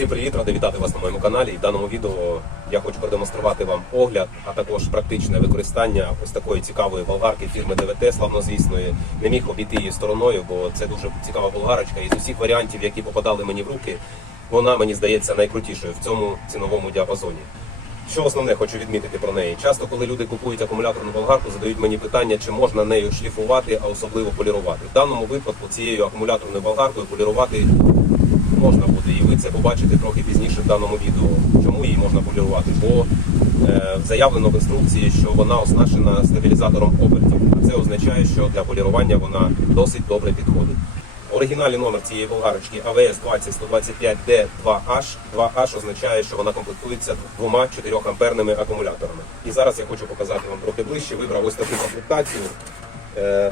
Всім привіт, радий вітати вас на моєму каналі. І в даному відео я хочу продемонструвати вам огляд, а також практичне використання ось такої цікавої болгарки фірми ДВТ славнозвісної. Не міг обійти її стороною, бо це дуже цікава болгарочка. І з усіх варіантів, які попадали мені в руки, вона мені здається найкрутішою в цьому ціновому діапазоні. Що основне хочу відмітити про неї? Часто, коли люди купують акумуляторну болгарку, задають мені питання, чи можна нею шліфувати, а особливо полірувати. В даному випадку цією акумуляторною болгаркою полірувати можна буде, і ви це побачите трохи пізніше в даному відео. Чому її можна полірувати? Бо е, заявлено в інструкції, що вона оснащена стабілізатором обертів. А це означає, що для полірування вона досить добре підходить. В оригіналі номер цієї болгарочки AVS 20125D 2H. 2H означає, що вона комплектується двома 4 амперними акумуляторами. І зараз я хочу показати вам трохи ближче. Вибрав ось таку комплектацію. Е,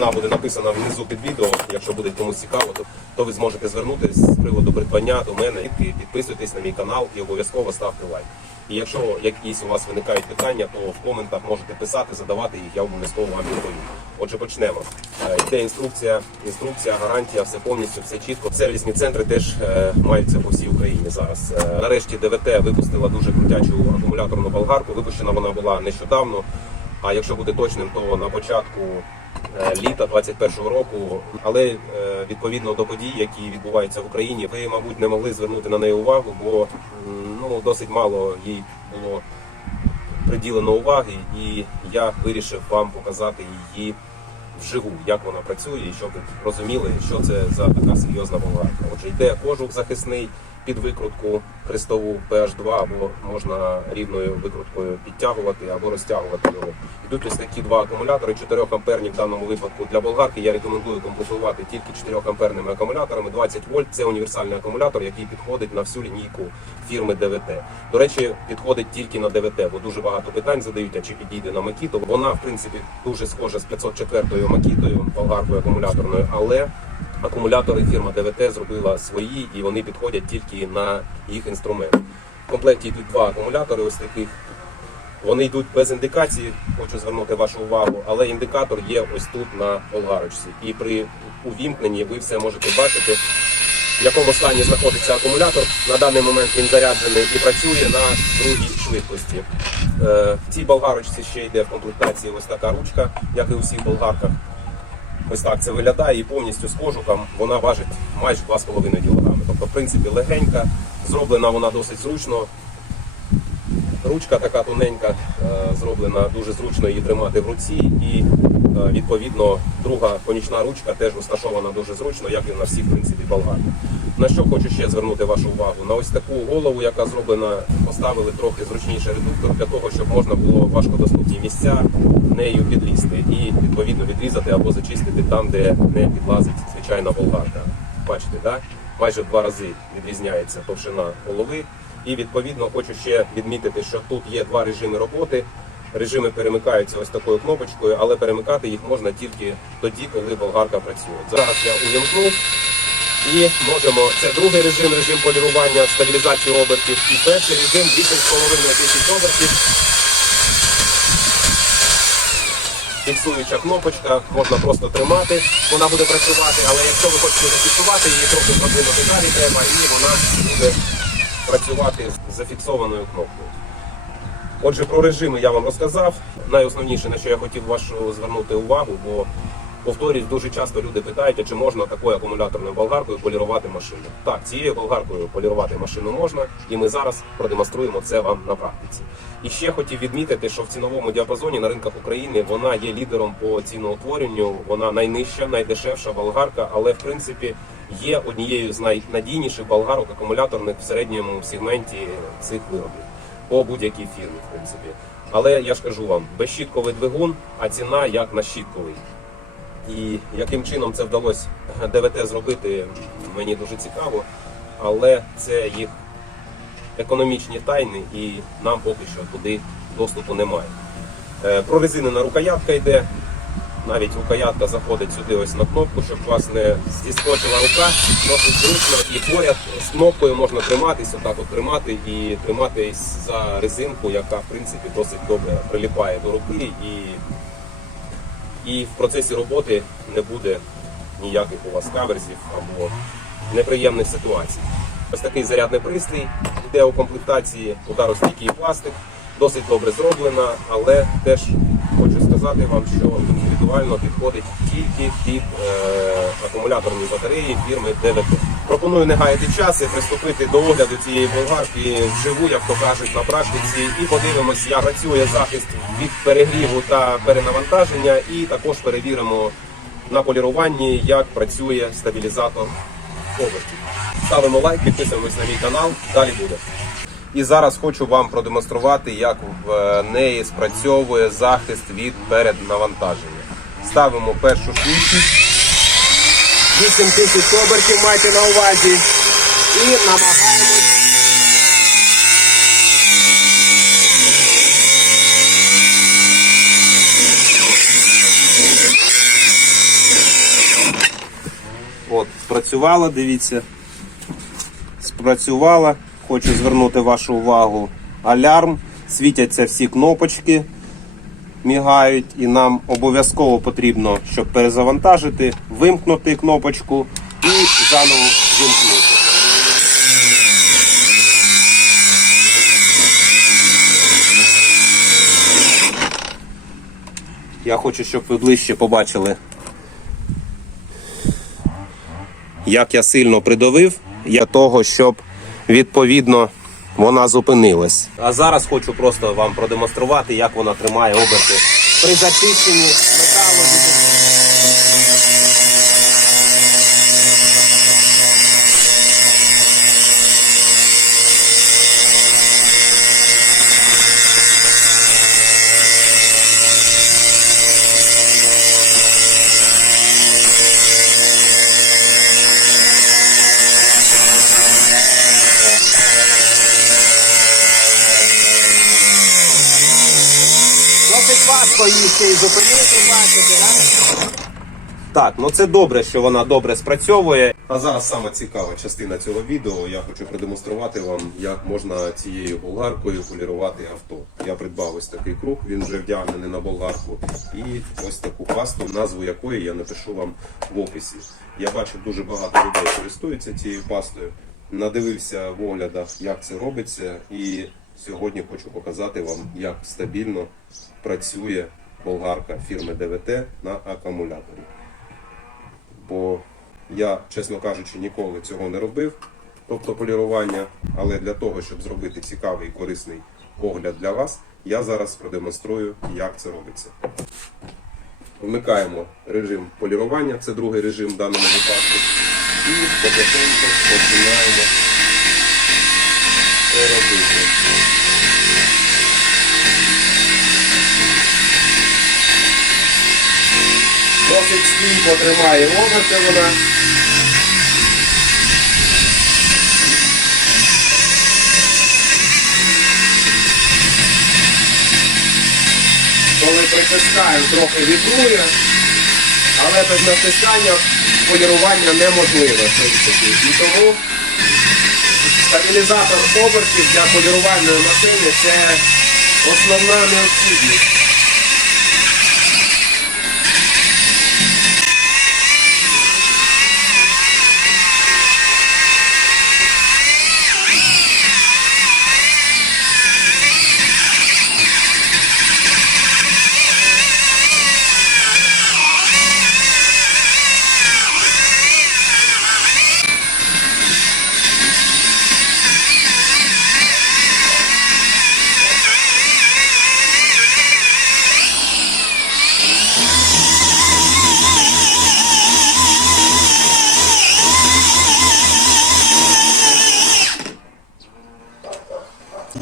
Ціна буде написана внизу під відео. Якщо буде комусь цікаво, то, то ви зможете звернутися з приводу придбання до мене. І підписуйтесь на мій канал і обов'язково ставте лайк. І якщо якісь у вас виникають питання, то в коментах можете писати, задавати їх, я обов'язково вам відповім. Отже, почнемо. Е, Йде інструкція, інструкція, гарантія, все повністю, все чітко. Сервісні центри теж е, маються по всій Україні зараз. Е, нарешті ДВТ випустила дуже крутячу акумуляторну болгарку. Випущена вона була нещодавно. А якщо бути точним, то на початку літа 21-го року, але е, відповідно до подій, які відбуваються в Україні, ви, мабуть, не могли звернути на неї увагу, бо ну досить мало їй було приділено уваги, і я вирішив вам показати її вживу, як вона працює, і щоб розуміли, що це за така серйозна болгарка. Отже, йде кожух захисний під викрутку хрестову PH2, або можна рівною викруткою підтягувати або розтягувати його. Йдуть ось такі два акумулятори 4 амперні в даному випадку. Для болгарки я рекомендую комплектувати тільки 4 амперними акумуляторами. 20 вольт це універсальний акумулятор, який підходить на всю лінійку фірми ДВТ. До речі, підходить тільки на ДВТ, бо дуже багато питань задають, а чи підійде на Макіту. Вона, в принципі, дуже схожа з 504 Макітою, болгаркою акумуляторною, але акумулятори фірма ДВТ зробила свої і вони підходять тільки на їх інструмент. В комплекті йдуть два акумулятори, ось таких. Вони йдуть без індикації, хочу звернути вашу увагу, але індикатор є ось тут на болгарочці. І при увімкненні ви все можете бачити, в якому стані знаходиться акумулятор. На даний момент він заряджений і працює на другій швидкості. Е, В цій болгарочці ще йде в комплектації ось така ручка, як і у всіх болгарках. Ось так це виглядає і повністю з кожухом вона важить майже 2,5 кг. Тобто, в принципі, легенька, зроблена вона досить зручно. Ручка така тоненька, е, зроблена дуже зручно її тримати в руці, і е, відповідно друга конічна ручка теж розташована дуже зручно, як і на всіх в принципі болгарках. На що хочу ще звернути вашу увагу? На ось таку голову, яка зроблена, поставили трохи зручніший редуктор для того, щоб можна було важкодоступні місця нею підлізти і відповідно відрізати або зачистити там, де не підлазить звичайна болгарка. Бачите, да? майже в два рази відрізняється товщина голови. І відповідно хочу ще відмітити, що тут є два режими роботи. Режими перемикаються ось такою кнопочкою, але перемикати їх можна тільки тоді, коли болгарка працює. Зараз я увімкнув і можемо. Це другий режим, режим полірування, стабілізації обертів. І перший режим 8,5 тисяч обертів. Фіксуюча кнопочка, можна просто тримати, вона буде працювати, але якщо ви хочете зафіксувати її, трохи продвинути далі треба, і вона буде працювати з зафіксованою кнопкою. Отже, про режими я вам розказав. Найосновніше, на що я хотів вашу звернути увагу, бо повторюсь, дуже часто люди питають, чи можна такою акумуляторною болгаркою полірувати машину. Так, цією болгаркою полірувати машину можна, і ми зараз продемонструємо це вам на практиці. І ще хотів відмітити, що в ціновому діапазоні на ринках України вона є лідером по ціноутворенню. Вона найнижча, найдешевша болгарка, але в принципі є однією з найнадійніших болгарок акумуляторних в середньому сегменті цих виробів по будь-якій фірмі, в принципі. Але я ж кажу вам, безщітковий двигун, а ціна як на щітковий. І яким чином це вдалося ДВТ зробити, мені дуже цікаво, але це їх економічні тайни, і нам поки що туди доступу немає. Е, Прорезинена рукоятка йде. Навіть рукоятка заходить сюди ось на кнопку, щоб вас не зіскочила рука, досить зручно. І поряд з кнопкою можна триматись, отак от тримати і триматись за резинку, яка в принципі досить добре приліпає до руки і і в процесі роботи не буде ніяких у вас каверзів або неприємних ситуацій. Ось такий зарядний пристрій йде у комплектації ударостійкий пластик, досить добре зроблена, але теж хочу сказати вам, що індивідуально підходить тільки під е, акумуляторні батареї фірми DVT. Пропоную не гаяти час і приступити до огляду цієї болгарки вживу, як то кажуть, на практиці, і подивимось, як працює захист від перегріву та перенавантаження, і також перевіримо на поліруванні, як працює стабілізатор обертів. Ставимо лайк, підписуємось на мій канал. Далі буде. І зараз хочу вам продемонструвати, як в неї спрацьовує захист від переднавантаження. Ставимо першу швидкість. 8 тисяч обертів майте на увазі. І намагаємось. От, спрацювала, дивіться. Спрацювала. Хочу звернути вашу увагу. Алярм. Світяться всі кнопочки, мігають, і нам обов'язково потрібно, щоб перезавантажити, вимкнути кнопочку і заново вимкнути. Я хочу, щоб ви ближче побачили як я сильно придавив, для того, щоб відповідно вона зупинилась. А зараз хочу просто вам продемонструвати, як вона тримає оберти при зачищенні Досить її зупинити, бачите, так? Так, ну це добре, що вона добре спрацьовує. А зараз саме цікава частина цього відео. Я хочу продемонструвати вам, як можна цією болгаркою полірувати авто. Я придбав ось такий круг, він вже вдягнений на болгарку. І ось таку пасту, назву якої я напишу вам в описі. Я бачу, дуже багато людей користуються цією пастою. Надивився в оглядах, як це робиться, і сьогодні хочу показати вам, як стабільно працює болгарка фірми ДВТ на акумуляторі. Бо я, чесно кажучи, ніколи цього не робив, тобто полірування. Але для того, щоб зробити цікавий і корисний огляд для вас, я зараз продемонструю, як це робиться. Вмикаємо режим полірування, це другий режим в даному випадку. І потихеньку починаємо це робити. Досить стійко тримає оберти вона. Коли притискаю, трохи вібрує, але без натискання полірування неможливе. І тому стабілізатор обертів для полірувальної машини це основна необхідність.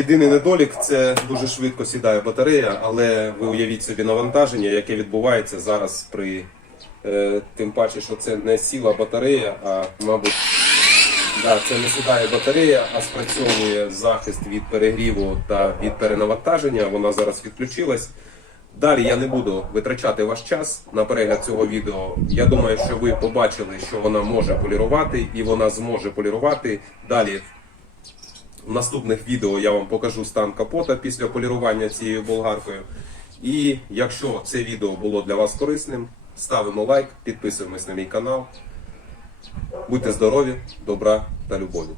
Єдиний недолік це дуже швидко сідає батарея, але ви уявіть собі навантаження, яке відбувається зараз при е, тим паче, що це не сіла батарея, а мабуть, да, це не сідає батарея, а спрацьовує захист від перегріву та від перенавантаження. Вона зараз відключилась. Далі я не буду витрачати ваш час на перегляд цього відео. Я думаю, що ви побачили, що вона може полірувати, і вона зможе полірувати. Далі в наступних відео я вам покажу стан капота після полірування цією болгаркою. І якщо це відео було для вас корисним, ставимо лайк, підписуємось на мій канал. Будьте здорові, добра та любові.